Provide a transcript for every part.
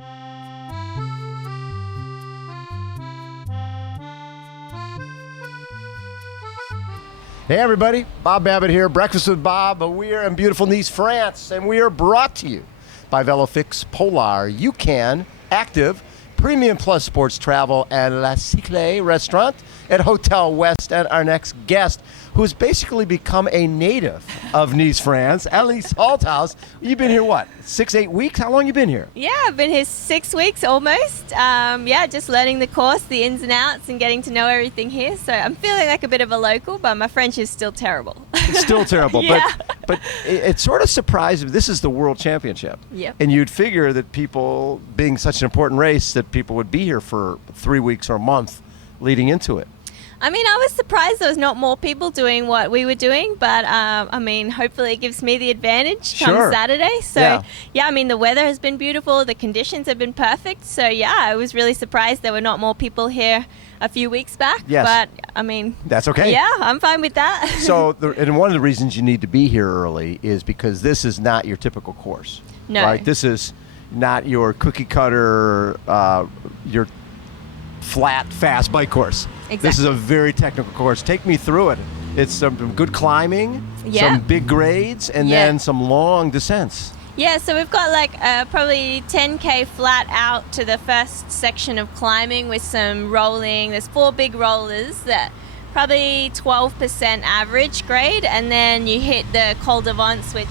Hey everybody, Bob Babbitt here, Breakfast with Bob. We are in beautiful Nice, France, and we are brought to you by Velofix, Polar, UCAN, Active, Premium Plus Sports Travel, and La Siecle restaurant at Hotel West. And our next guest, who has basically become a native of Nice, France, Ellie Salthouse. You've been here, what, 6-8 weeks? How long you been here? Yeah, I've been here 6 weeks almost. Just learning the course, the ins and outs, and getting to know everything here. So I'm feeling like a bit of a local, but my French is still terrible. It's still terrible, Yeah. but it sort of surprised me. This is the World Championship. Yep. And you'd figure that people, being such an important race, that people would be here for 3 weeks or a month leading into it. I mean, I was surprised there was not more people doing what we were doing, but hopefully it gives me the advantage come Sure. Saturday. So, Yeah. the weather has been beautiful. The conditions have been perfect. So, I was really surprised there were not more people here a few weeks back. Yes. But, That's okay. yeah, I'm fine with that. So, and one of the reasons you need to be here early is because this is not your typical course. No. Right? This is not your cookie cutter, your flat, fast bike course. Exactly. This is a very technical course. Take me through it. It's some good climbing, Yeah. some big grades, and Yeah. then some long descents. Yeah, so we've got probably 10K flat out to the first section of climbing with some rolling. There's 4 big rollers that probably 12% average grade, and then you hit the Col d'Avance, which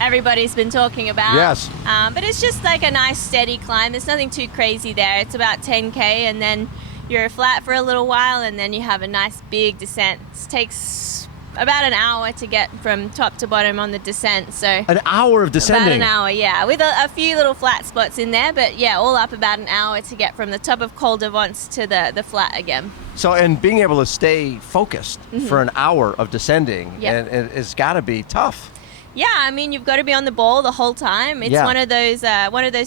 everybody's been talking about. Yes. But it's just like a nice steady climb. There's nothing too crazy there. It's about 10K, and then you're flat for a little while, and then you have a nice big descent. It takes about an hour to get from top to bottom on the descent. So An hour of descending. about an hour, yeah, with a few little flat spots in there, but yeah, all up about an hour to get from the top of Col d'Avance to the flat again. So, and being able to stay focused for an hour of descending, Yep. and it's got to be tough. Yeah, I mean, you've got to be on the ball the whole time. It's Yeah. one of those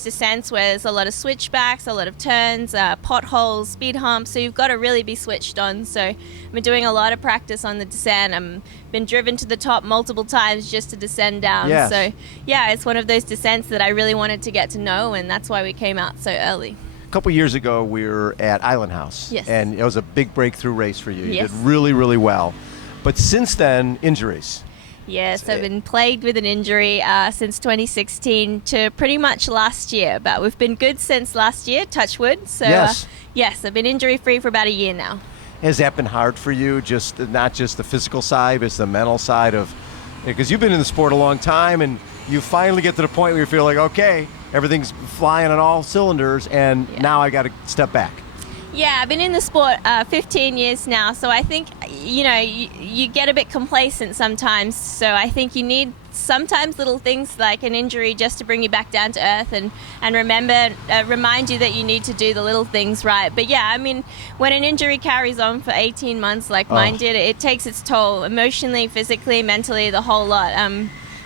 descents where there's a lot of switchbacks, a lot of turns, potholes, speed humps. So you've got to really be switched on. So I've been doing a lot of practice on the descent. I've been driven to the top multiple times just to descend down. Yes. So yeah, it's one of those descents that I really wanted to get to know, and that's why we came out so early. A couple years ago, we were at Island House. Yes. And it was a big breakthrough race for you. You Yes. did really, really well. But since then, injuries. Yes, I've been plagued with an injury since 2016 to pretty much last year, but we've been good since last year, touch wood. So, Yes. yes, I've been injury-free for about a year now. Has that been hard for you? Just not just the physical side, but it's the mental side of, because you've been in the sport a long time, and you finally get to the point where you feel like, okay, everything's flying on all cylinders, and now I got to step back. Yeah, I've been in the sport 15 years now, so I think, you get a bit complacent sometimes. So I think you need sometimes little things like an injury just to bring you back down to earth and remind you that you need to do the little things right. But yeah, I mean, when an injury carries on for 18 months like mine did, it takes its toll emotionally, physically, mentally, the whole lot.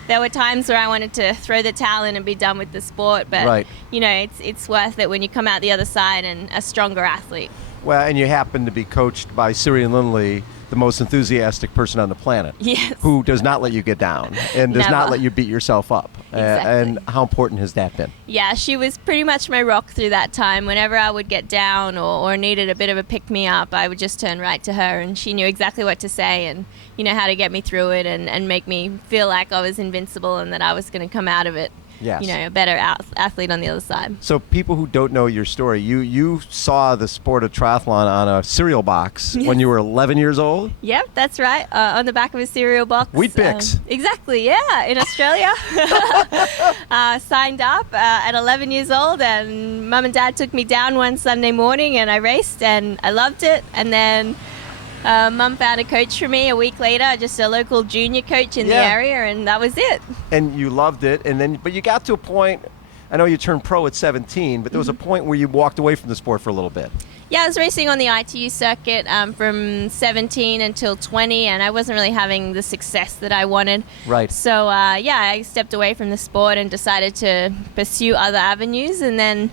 There were times where I wanted to throw the towel in and be done with the sport, but Right. it's worth it when you come out the other side and a stronger athlete. Well, and you happen to be coached by Siri Lindley, the most enthusiastic person on the planet. Yes. Who does not let you get down and does not Never. let you beat yourself up. Exactly. And how important has that been? Yeah, she was pretty much my rock through that time. Whenever I would get down or needed a bit of a pick-me-up, I would just turn right to her, and she knew exactly what to say and, how to get me through it and make me feel like I was invincible and that I was going to come out of it, Yes. a better athlete on the other side. So people who don't know your story, you saw the sport of triathlon on a cereal box when you were 11 years old? Yep, that's right. On the back of a cereal box. Wheat Bix. Exactly, yeah, in Australia. Signed up at 11 years old, and Mum and Dad took me down one Sunday morning, and I raced, and I loved it. And then Mum found a coach for me a week later, just a local junior coach in the area, and that was it. And you loved it, but you got to a point, I know you turned pro at 17, but there was a point where you walked away from the sport for a little bit. Yeah, I was racing on the ITU circuit from 17 until 20, and I wasn't really having the success that I wanted. Right. So, I stepped away from the sport and decided to pursue other avenues. And then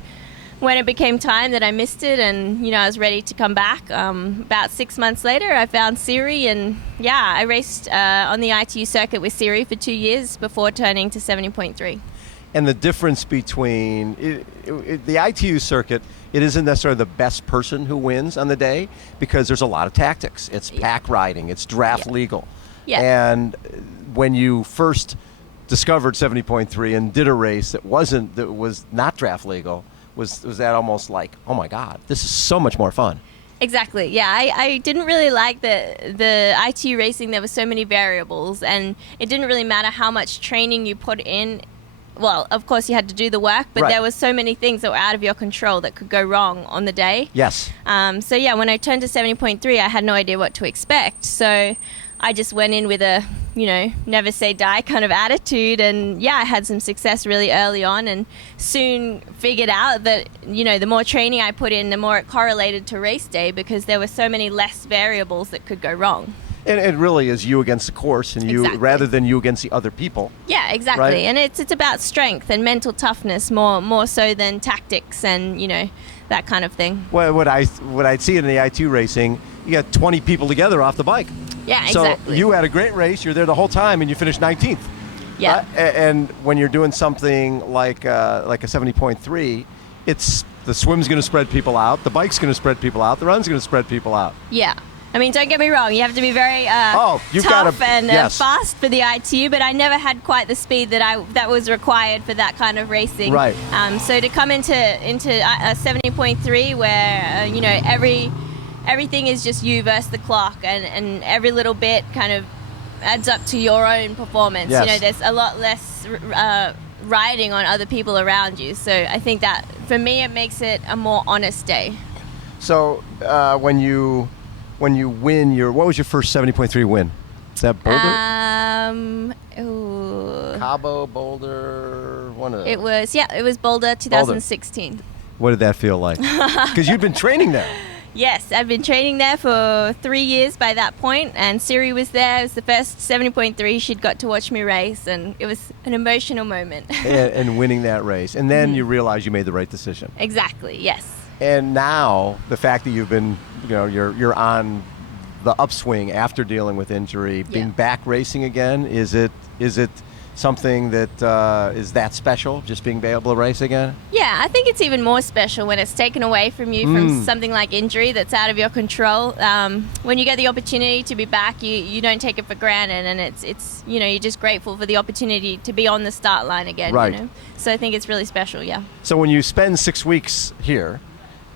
when it became time that I missed it and, I was ready to come back, about 6 months later, I found Siri, and, I raced on the ITU circuit with Siri for 2 years before turning to 70.3. And the difference between the ITU circuit, it isn't necessarily the best person who wins on the day because there's a lot of tactics. It's pack riding, it's draft legal. Yeah. And when you first discovered 70.3 and did a race that was not draft legal, was that almost like, oh my God, this is so much more fun? Exactly. Yeah, I didn't really like the ITU racing. There were so many variables, and it didn't really matter how much training you put in. Well, of course, you had to do the work, but there were so many things that were out of your control that could go wrong on the day. Yes. So yeah, when I turned to 70.3, I had no idea what to expect. So I just went in with a, never say die kind of attitude. And yeah, I had some success really early on and soon figured out that, the more training I put in, the more it correlated to race day because there were so many less variables that could go wrong. And it really is you against the course and you rather than you against the other people. Yeah, exactly. Right? And it's about strength and mental toughness more so than tactics and, that kind of thing. Well, what I'd see in the I2 racing, you got 20 people together off the bike. Yeah, exactly. So you had a great race, you're there the whole time and you finished 19th. Yeah. And when you're doing something like a 70.3, it's the swim's going to spread people out, the bike's going to spread people out, the run's going to spread people out. Yeah. I mean, don't get me wrong. You have to be very tough and fast for the ITU, but I never had quite the speed that was required for that kind of racing. Right. So to come into a 70.3 where everything is just you versus the clock, and every little bit kind of adds up to your own performance. Yes. There's a lot less riding on other people around you. So I think that for me, it makes it a more honest day. So when you win what was your first 70.3 win? Is that Boulder? Cabo, Boulder, one of those. It was Boulder 2016. What did that feel like? Because you'd been training there. Yes, I've been training there for 3 years by that point, and Siri was there. It was the first 70.3 she'd got to watch me race, and it was an emotional moment. and winning that race. And then you realize you made the right decision. Exactly, yes. And now, the fact that you've been, you're on the upswing after dealing with injury, being back racing again, is it something that is that special, just being able to race again? Yeah, I think it's even more special when it's taken away from you from something like injury that's out of your control. When you get the opportunity to be back, you don't take it for granted, and it's you're just grateful for the opportunity to be on the start line again. Right. So I think it's really special, yeah. So when you spend 6 weeks here,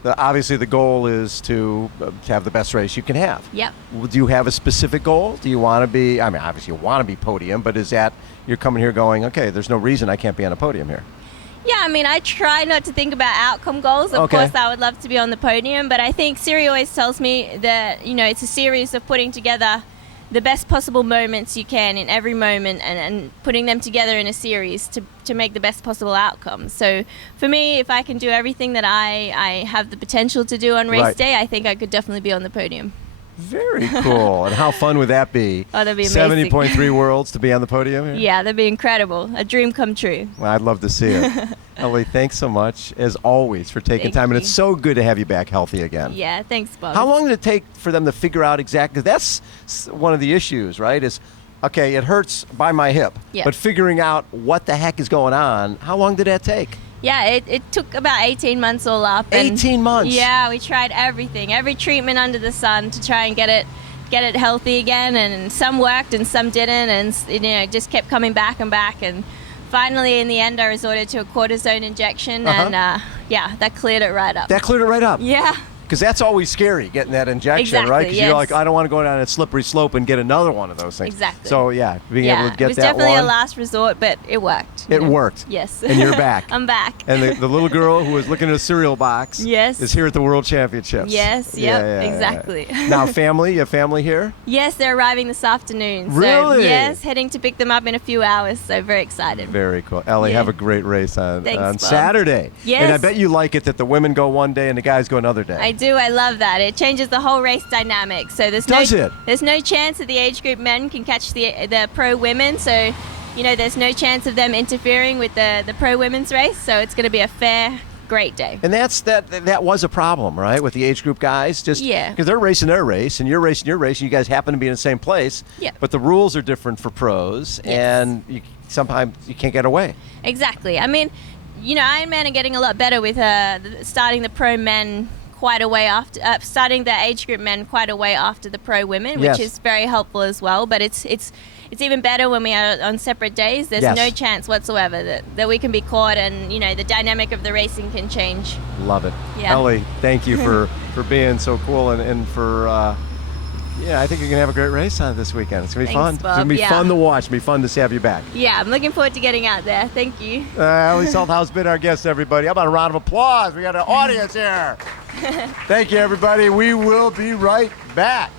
obviously the goal is to have the best race you can have. Yep. Do you have a specific goal? Do you want to be, obviously you want to be podium, but is that you're coming here going, okay, there's no reason I can't be on a podium here? Yeah, I try not to think about outcome goals. Of course, I would love to be on the podium, but I think Siri always tells me that, it's a series of putting together the best possible moments you can in every moment and putting them together in a series to make the best possible outcome. So for me, if I can do everything that I have the potential to do on race day, I think I could definitely be on the podium. Very cool. And how fun would that be? Oh, that'd be amazing. 70.3 worlds to be on the podium here? Yeah, that'd be incredible. A dream come true. Well, I'd love to see it. Ellie, thanks so much, as always, for taking time. And it's so good to have you back healthy again. Yeah, thanks, Bob. How long did it take for them to figure out exactly? That's one of the issues, right? Is, okay, it hurts by my hip. Yeah. But figuring out what the heck is going on, how long did that take? Yeah, it took about 18 months all up. 18 months? Yeah, we tried everything, every treatment under the sun to try and get it healthy again, and some worked and some didn't, and it just kept coming back and back, and finally in the end I resorted to a cortisone injection, and that cleared it right up. That cleared it right up? Yeah. Because that's always scary, getting that injection, exactly, right? Because yes. you're like, I don't want to go down a slippery slope and get another one of those things. Exactly. So, being able to get that one. It was definitely a last resort, but it worked. It worked. Yes. And you're back. I'm back. And the little girl who was looking at a cereal box is here at the World Championships. Yes, exactly. Now, you have family here? Yes, they're arriving this afternoon. Really? So, yes, heading to pick them up in a few hours, so very excited. Very cool. Ellie, have a great race on Saturday. Yes. And I bet you like it that the women go one day and the guys go another day. I do. I love that. It changes the whole race dynamic. So there's no chance that the age group men can catch the pro women. So, there's no chance of them interfering with the pro women's race. So it's going to be a fair great day. And that was a problem, right, with the age group guys? Just Yeah. because they're racing their race, and you're racing your race, and you guys happen to be in the same place. Yeah. But the rules are different for pros, Yes. and sometimes you can't get away. Exactly. I mean, Ironman are getting a lot better with starting the pro men quite a way after, starting the age group men quite a way after the pro women, Yes. which is very helpful as well. But it's even better when we are on separate days. There's Yes. no chance whatsoever that we can be caught, and the dynamic of the racing can change. Love it. Yeah. Ellie, thank you for being so cool and for I think you're going to have a great race on this weekend. It's going to be Thanks, fun. Bob. It's going to be Yeah. fun to watch. It'll be fun to have you back. Yeah, I'm looking forward to getting out there. Thank you. Ellie Salthouse been our guest, everybody. How about a round of applause? We got an audience here. Thank you, everybody. We will be right back.